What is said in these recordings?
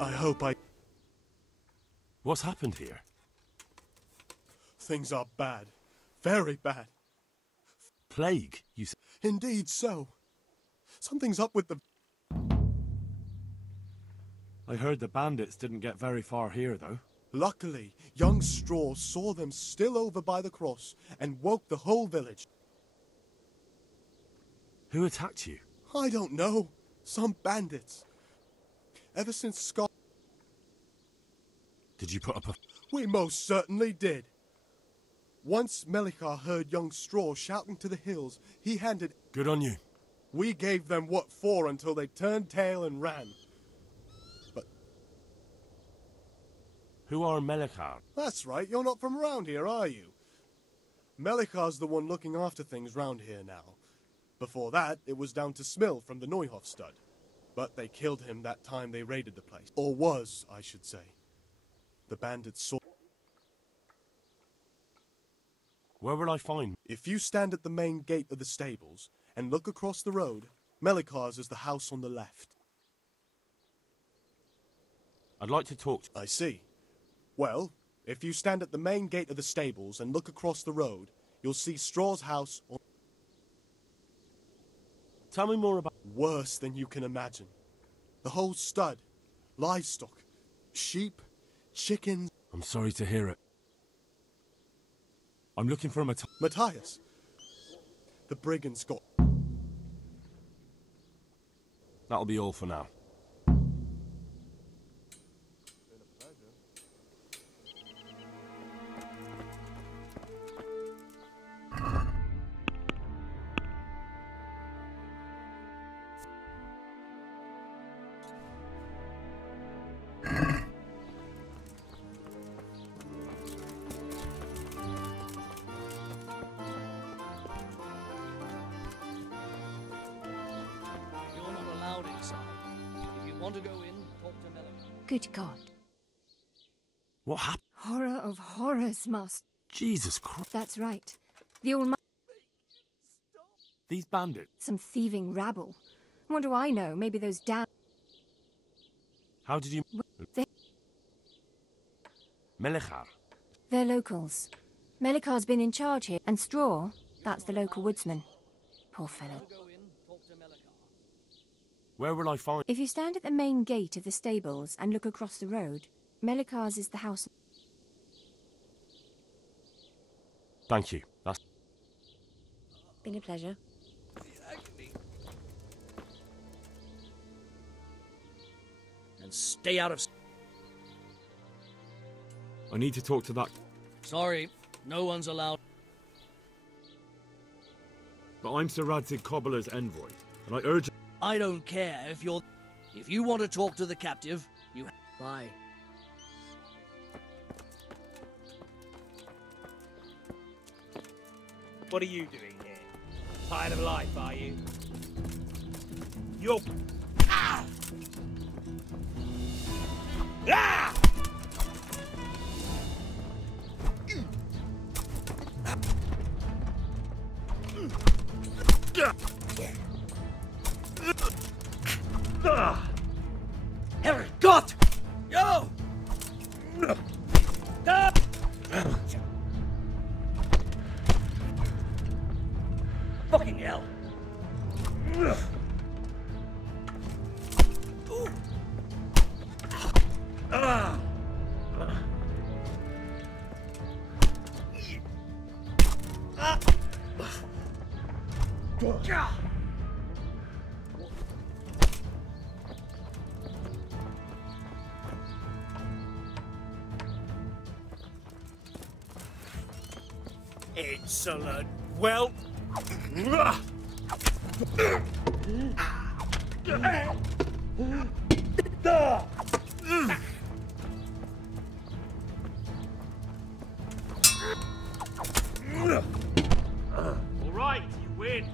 I hope I... What's happened here? Things are bad. Very bad. Plague, you said? Indeed so. Something's up with the... I heard the bandits didn't get very far here, though. Luckily, young Straw saw them still over by the cross and woke the whole village. Who attacked you? I don't know. Some bandits. Ever since Scott... Did you put up a... We most certainly did. Once Melikar heard young Straw shouting to the hills, he handed... Good on you. We gave them what for until they turned tail and ran. But... Who are Melikar? That's right, you're not from around here, are you? Melikar's the one looking after things round here now. Before that, it was down to Smill from the Neuhof stud. But they killed him that time they raided the place. Or was, I should say. The bandits saw... Where will I find... If you stand at the main gate of the stables and look across the road, Melikar's is the house on the left. I'd like to talk to... I see. Well, if you stand at the main gate of the stables and look across the road, you'll see Straw's house on... Tell me more about... Worse than you can imagine. The whole stud. Livestock. Sheep. Chickens. I'm sorry to hear it. I'm looking for a Matthias. The brigands got... That'll be all for now. Good God. What happened? Horror of horrors, Master. Jesus Christ. That's right. The Almighty... These bandits. Some thieving rabble. What do I know? Maybe those damn... How did you... Melikar. They're locals. Melikar's been in charge here. And Straw, that's the local woodsman. Poor fellow. Where will I find... If you stand at the main gate of the stables and look across the road, Melikar's is the house... Thank you. That's... Been a pleasure. And stay out of... I need to talk to that... Sorry, no one's allowed... But I'm Sir Radzig Cobbler's envoy, and I urge... I don't care if you're... If you want to talk to the captive, you... Bye. What are you doing here? Tired of life, are you? You're... Ah! Ah! Herregott! Yo! Fucking hell! Insolent whelp! All right, you win.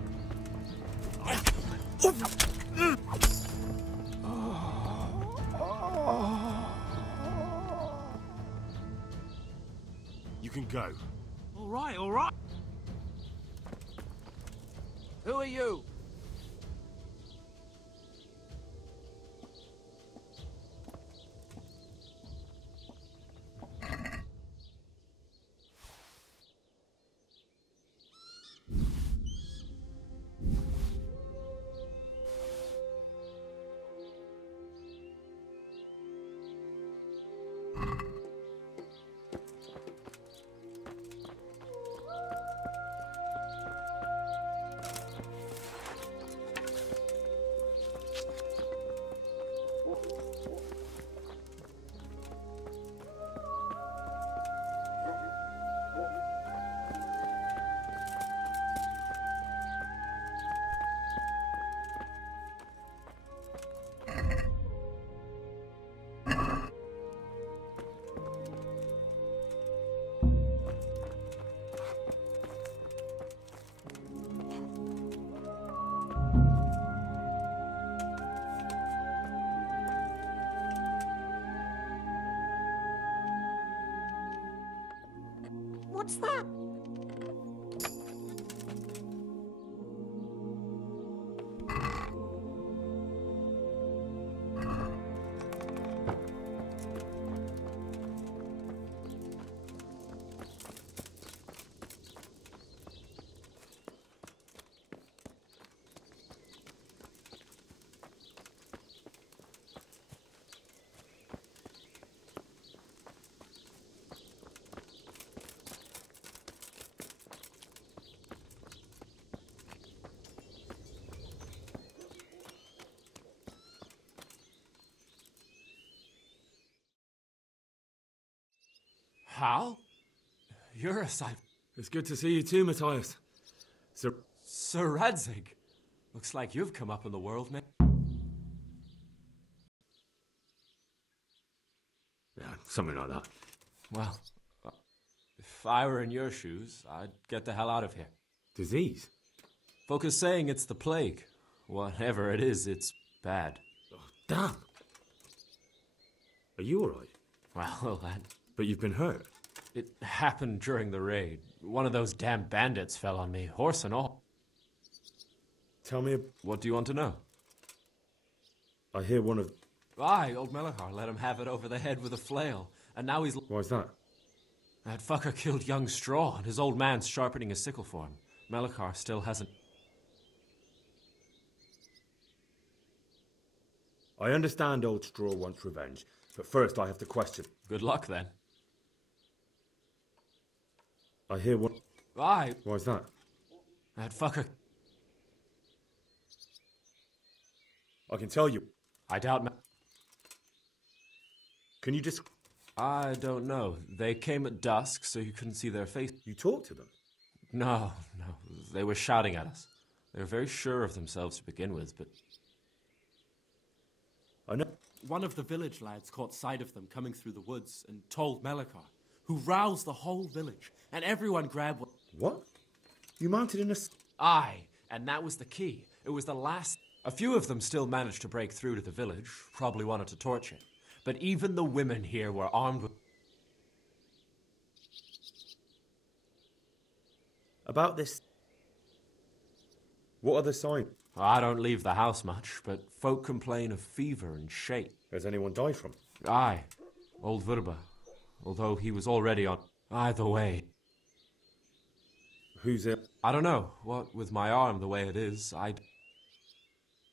You can go. All right, all right. Who are you? What's that? Hal? You're a It's good to see you too, Matthias. Sir Radzig. Looks like you've come up in the world, mate. Yeah, something like that. Well, if I were in your shoes, I'd get the hell out of here. Disease? Folk are saying it's the plague. Whatever it is, it's bad. Oh, damn. Are you alright? Well, that... But you've been hurt. It happened during the raid. One of those damn bandits fell on me, horse and all. Tell me... What do you want to know? I hear one of... Aye, old Melachar let him have it over the head with a flail, and now he's... Why's that? That fucker killed young Straw, and his old man's sharpening a sickle for him. Melachar still hasn't... I understand old Straw wants revenge, but first I have to question. Good luck, then. I hear one... Aye. Why's that? That fucker... I can tell you. I doubt... Can you just... I don't know. They came at dusk, so you couldn't see their face. You talked to them? No. They were shouting at us. They were very sure of themselves to begin with, but... I know. One of the village lads caught sight of them coming through the woods and told Melachar, who roused the whole village, and everyone grabbed what... What? You mounted in a... Aye, and that was the key. It was the last... A few of them still managed to break through to the village, probably wanted to torch it. But even the women here were armed with... About this... What are the signs? I don't leave the house much, but folk complain of fever and shake. Has anyone died from? Aye, old Verba. Although he was already on... Either way. Who's it? I don't know. What with my arm the way it is, I'd...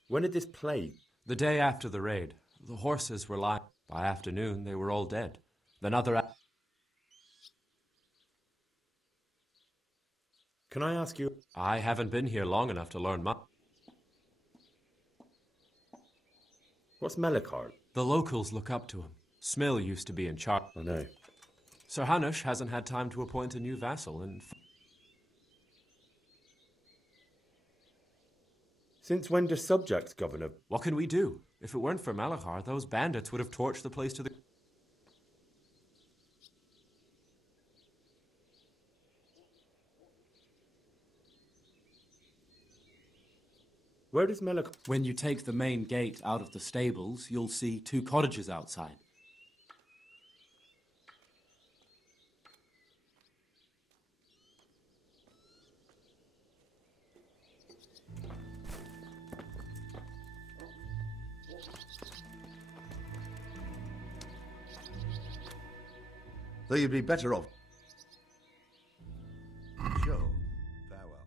When did this plague? The day after the raid. The horses were lying. By afternoon, they were all dead. Then other... Can I ask you... I haven't been here long enough to learn much. What's Melachar? The locals look up to him. Smill used to be in charge. I know. Sir Hanush hasn't had time to appoint a new vassal, and... Since when does subjects govern a... What can we do? If it weren't for Melachar, those bandits would have torched the place to the... Where does Melachar... When you take the main gate out of the stables, you'll see 2 cottages outside. Though you'd be better off. Sure. Farewell.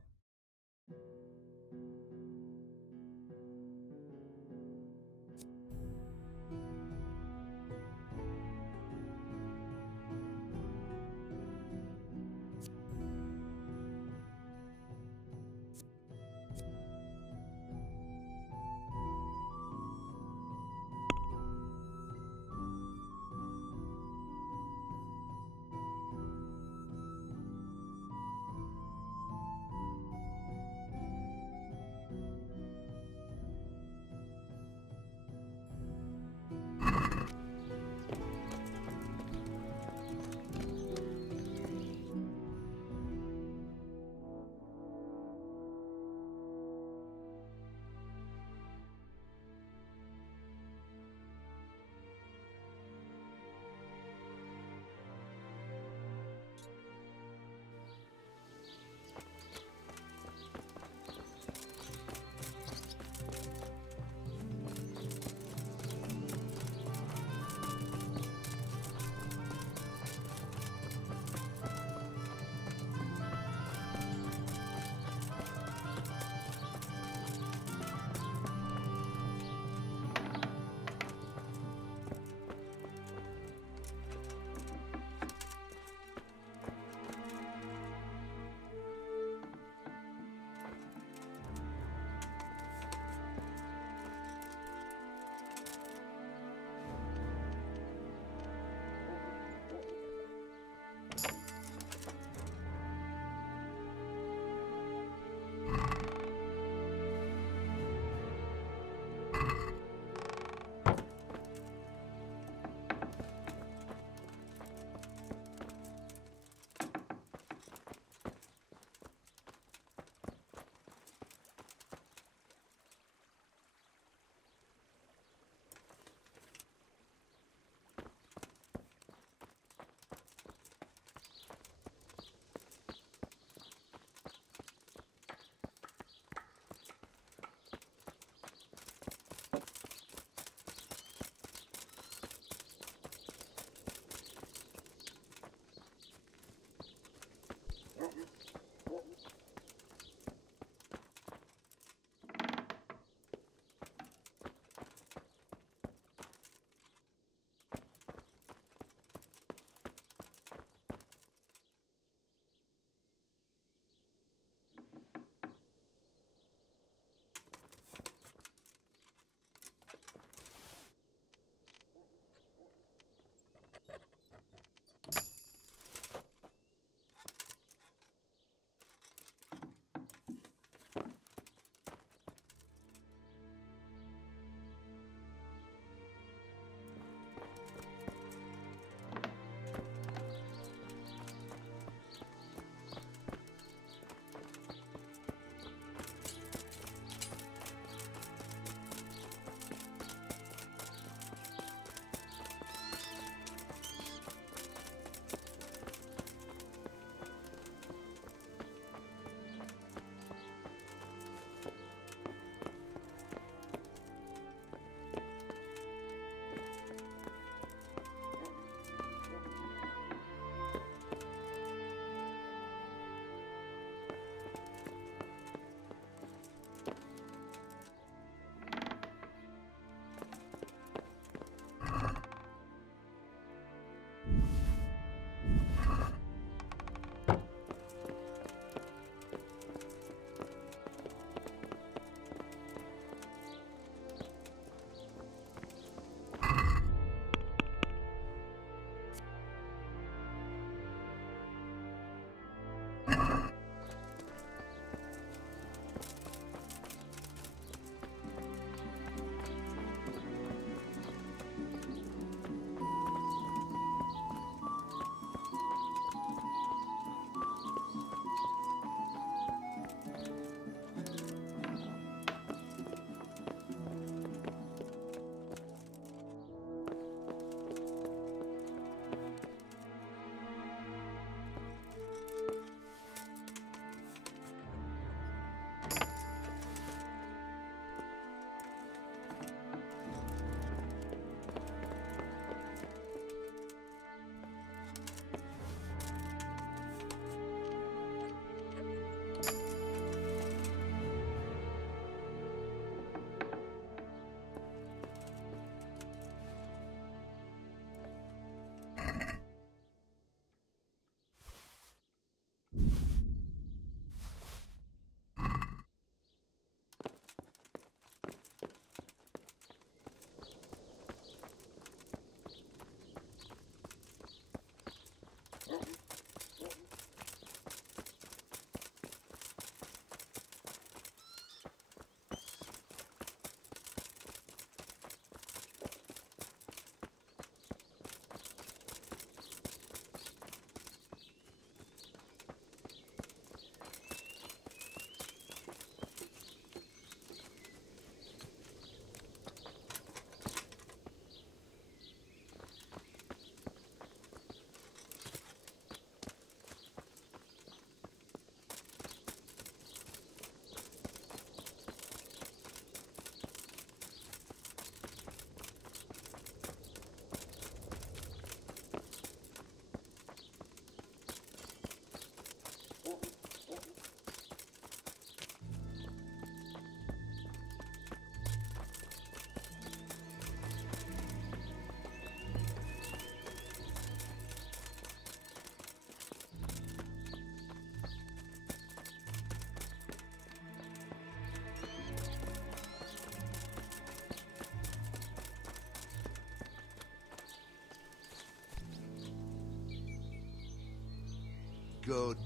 good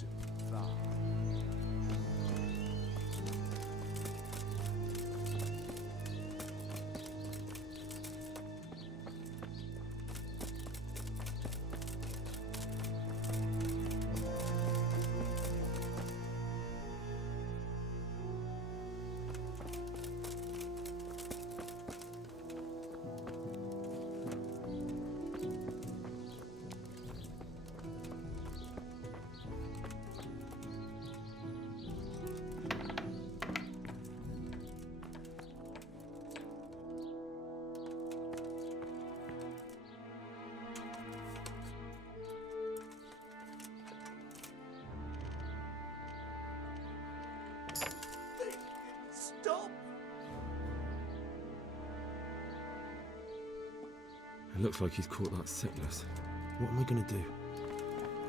vow. Stop! It looks like he's caught that sickness. What am I going to do?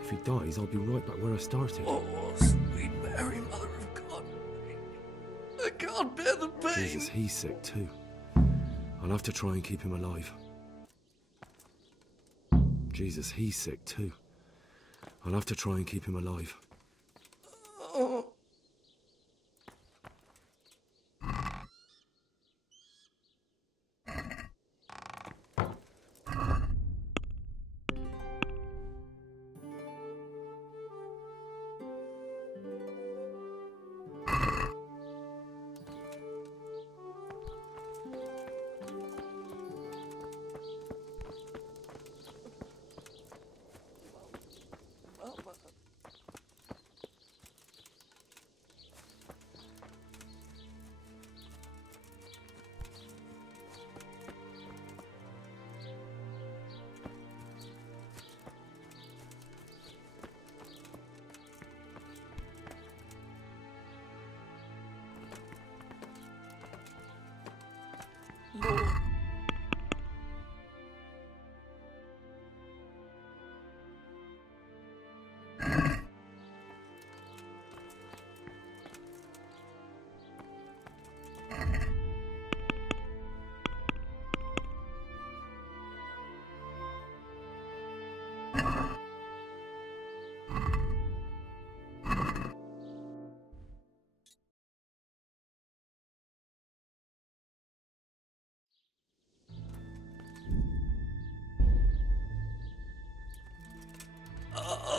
If he dies, I'll be right back where I started. Oh, sweet Mary, Mother of God. I can't bear the pain. Jesus, he's sick too. I'll have to try and keep him alive. Jesus, he's sick too. I'll have to try and keep him alive. Oh.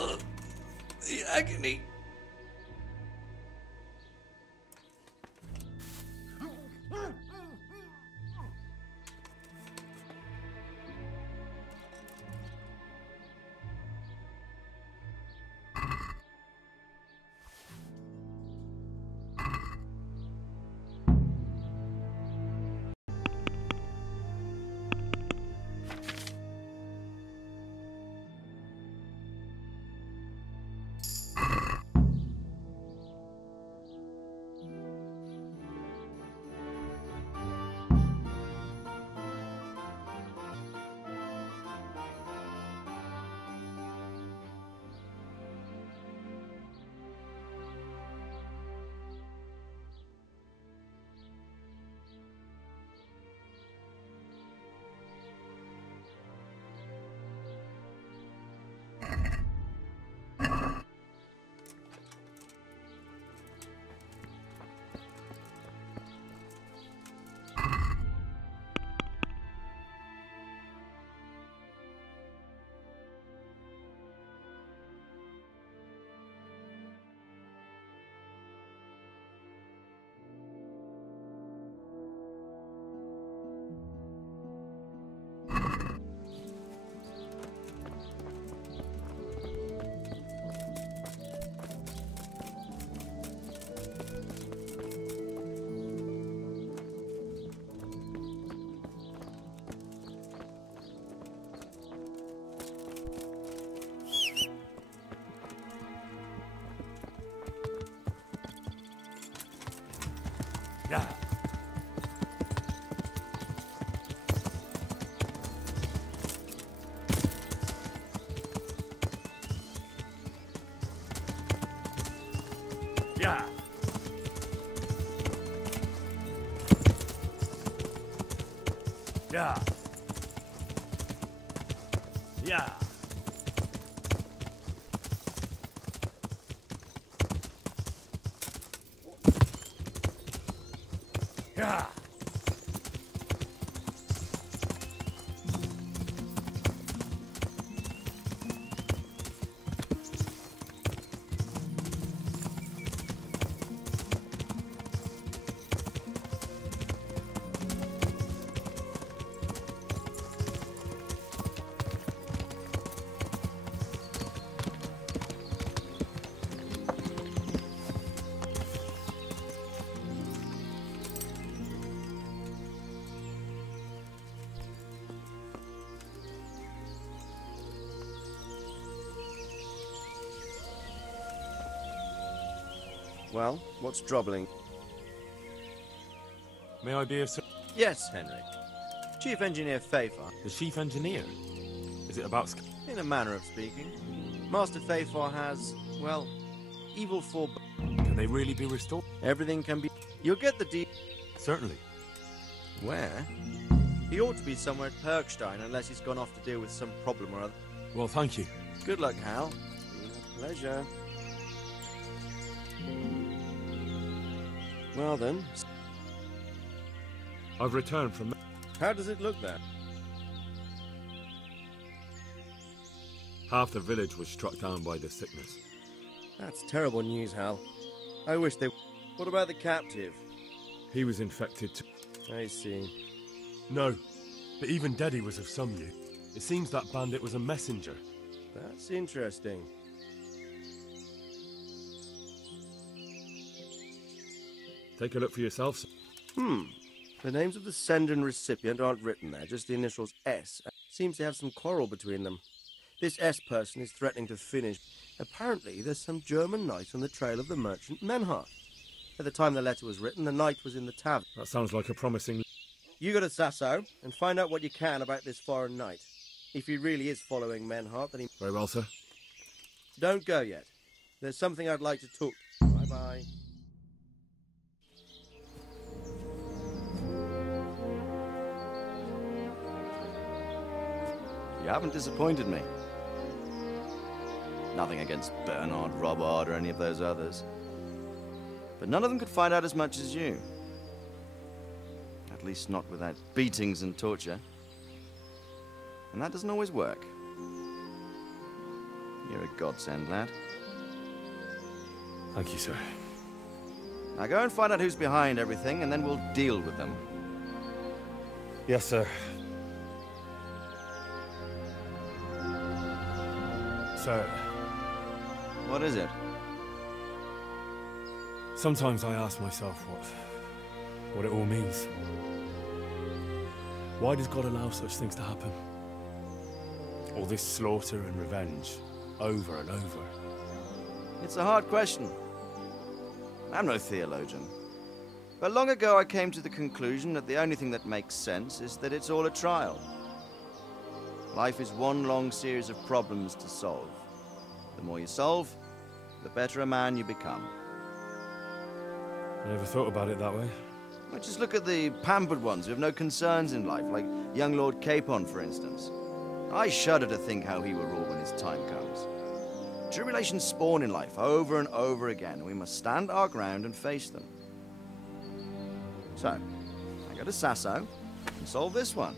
Lord. The agony. Yeah. Yeah. Yeah. Yeah. Yeah. Well, what's troubling? May I be of service? Yes, Henry. Chief Engineer Fafar. The chief engineer? Is it about... In a manner of speaking. Master Fafar has, well, evil for... Can they really be restored? Everything can be... You'll get the Certainly. Where? He ought to be somewhere at Perkstein unless he's gone off to deal with some problem or other. Well, thank you. Good luck, Hal. Been a pleasure. Well then, I've returned from... how does it look there? Half the village was struck down by the sickness. That's terrible news, Hal. I wish they... What about the captive? He was infected too. I see. No, but even dead he was of some use. It seems that bandit was a messenger. That's interesting. Take a look for yourself, sir. The names of the sender and recipient aren't written there, just the initials S. Seems to have some quarrel between them. This S person is threatening to finish. Apparently, there's some German knight on the trail of the merchant Menhart. At the time the letter was written, the knight was in the tavern. That sounds like a promising... You go to Sasso and find out what you can about this foreign knight. If he really is following Menhart, then he... Very well, sir. Don't go yet. There's something I'd like to talk... Bye-bye. You haven't disappointed me. Nothing against Bernard, Robert, or any of those others. But none of them could find out as much as you. At least not without beatings and torture. And that doesn't always work. You're a godsend, lad. Thank you, sir. Now go and find out who's behind everything, and then we'll deal with them. Yes, sir. Sir, What is it? sometimes I ask myself what it all means. Why does God allow such things to happen? All this slaughter and revenge, over and over. It's a hard question. I'm no theologian. But long ago I came to the conclusion that the only thing that makes sense is that it's all a trial. Life is one long series of problems to solve. The more you solve, the better a man you become. I never thought about it that way. Well, just look at the pampered ones who have no concerns in life, like young Lord Capon, for instance. I shudder to think how he will rule when his time comes. Tribulations spawn in life over and over again, and we must stand our ground and face them. So, I go to Sasso and solve this one.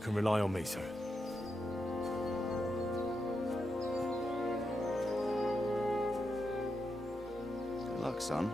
You can rely on me, sir. Good luck, son.